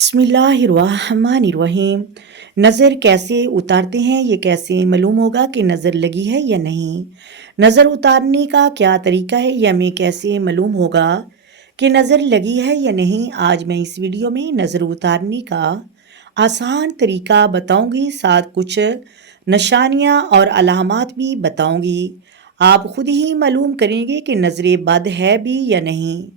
बिस्मिल्लाहिर्रहमानिर्रहीम। नज़र कैसे उतारते हैं, ये कैसे मालूम होगा कि नज़र लगी है या नहीं? नज़र उतारने का क्या तरीका है, ये हमें कैसे मालूम होगा कि नज़र लगी है या नहीं? आज मैं इस वीडियो में नज़र उतारने का आसान तरीका बताऊंगी, साथ कुछ निशानियां और अलामात भी बताऊंगी। आप खुद ही मालूम करेंगे कि नज़र बद है भी या नहीं।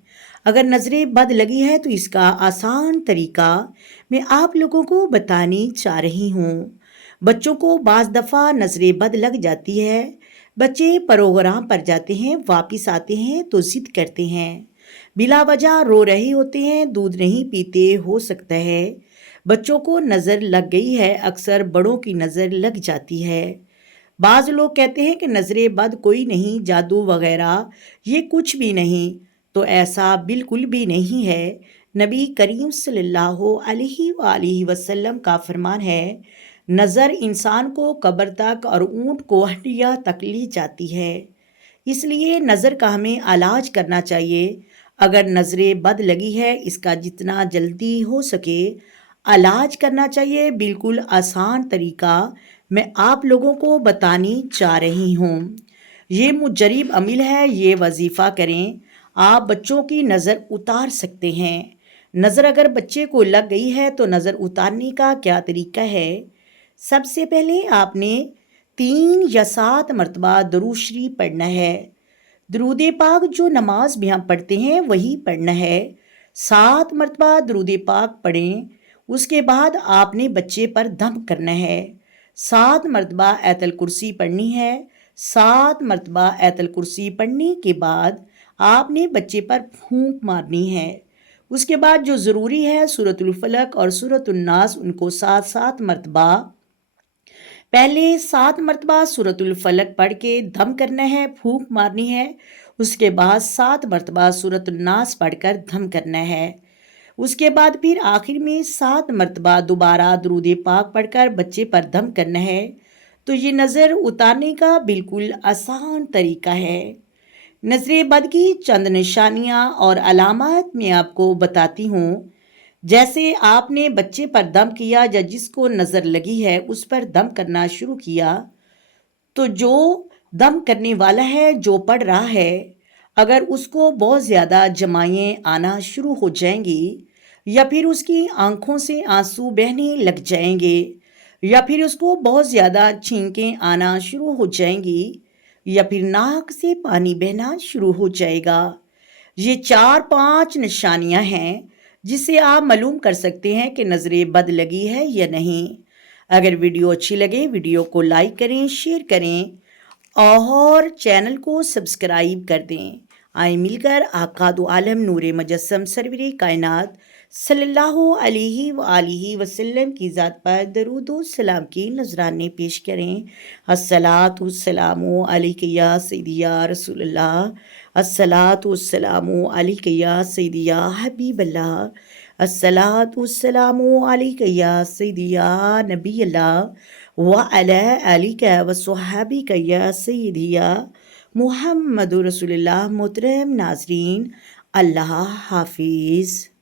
अगर नज़रें बद लगी है तो इसका आसान तरीका मैं आप लोगों को बताने चाह रही हूँ। बच्चों को बाज़ दफ़ा नज़रें बद लग जाती है। बच्चे प्रोग्राम पर जाते हैं, वापस आते हैं तो ज़िद करते हैं, बिला वजह रो रहे होते हैं, दूध नहीं पीते। हो सकता है बच्चों को नज़र लग गई है, अक्सर बड़ों की नज़र लग जाती है। बाज़ लोग कहते हैं कि नज़रें बद कोई नहीं, जादू वगैरह ये कुछ भी नहीं। तो ऐसा बिल्कुल भी नहीं है। नबी करीम सल्लल्लाहु अलैहि वसल्लम का फरमान है, नज़र इंसान को कब्र तक और ऊँट को हड्डियाँ तक ले जाती है। इसलिए नज़र का हमें इलाज करना चाहिए। अगर नज़रें बद लगी है, इसका जितना जल्दी हो सके इलाज करना चाहिए। बिल्कुल आसान तरीका मैं आप लोगों को बतानी चाह रही हूँ। ये मुजरिब अमिल है, ये वजीफ़ा करें, आप बच्चों की नज़र उतार सकते हैं। नज़र अगर बच्चे को लग गई है तो नज़र उतारने का क्या तरीका है? सबसे पहले आपने 3 या 7 मरतबा दुरूद शरीफ पढ़ना है। दुरूद पाक जो नमाज में हम पढ़ते हैं वही पढ़ना है। 7 मरतबा दुरूद पाक पढ़ें। उसके बाद आपने बच्चे पर दम करना है। 7 मरतबा आयतल कुर्सी पढ़नी है। 7 मरतबा आयतल कुर्सी पढ़ने के बाद आपने बच्चे पर फूंक मारनी है। उसके बाद जो ज़रूरी है सूरतुल फलक और सूरतुन नास, उनको 7-7 मरतबा, पहले 7 मरतबा सूरतुल फलक पढ़ के दम करना है, फूंक मारनी है। उसके बाद 7 मरतबा सूरतुन नास पढ़कर दम करना है। उसके बाद फिर आखिर में 7 मरतबा दोबारा दुरूद पाक पढ़कर बच्चे पर दम करना है। तो ये नज़र उतारने का बिल्कुल आसान तरीका है। नज़र बद की चंद निशानियाँ और अलामत मैं आपको बताती हूँ। जैसे आपने बच्चे पर दम किया या जिसको नज़र लगी है उस पर दम करना शुरू किया, तो जो दम करने वाला है, जो पढ़ रहा है, अगर उसको बहुत ज़्यादा जमाएँ आना शुरू हो जाएंगी, या फिर उसकी आंखों से आंसू बहने लग जाएंगे, या फिर उसको बहुत ज़्यादा छींकें आना शुरू हो जाएंगी, या फिर नाक से पानी बहना शुरू हो जाएगा। ये 4-5 निशानियां हैं जिससे आप मालूम कर सकते हैं कि नज़रें बद लगी है या नहीं। अगर वीडियो अच्छी लगे वीडियो को लाइक करें, शेयर करें और चैनल को सब्सक्राइब कर दें। आए मिलकर आका दो आलम नूरे मुजस्सम सरवरे कायनात सल्लल्लाहु अलैहि वसल्लम की ज़ात पर दरूद व सलाम की नजराने पेश करें। अस्सलातु वस्सलामु अलैका या सय्यदी या रसूलल्लाह, अस्सलातु वस्सलामु अलैका या सय्यदी या हबीबल्लाह, अस्सलातु वस्सलामु अलैका या सय्यदी या नबील्लाह व अला आलिका व स्वहाबिका या सय्यदी या मुहम्मदुर रसूलुल्लाह। मोहतरम नाज़रीन, अल्लाह हाफिज़।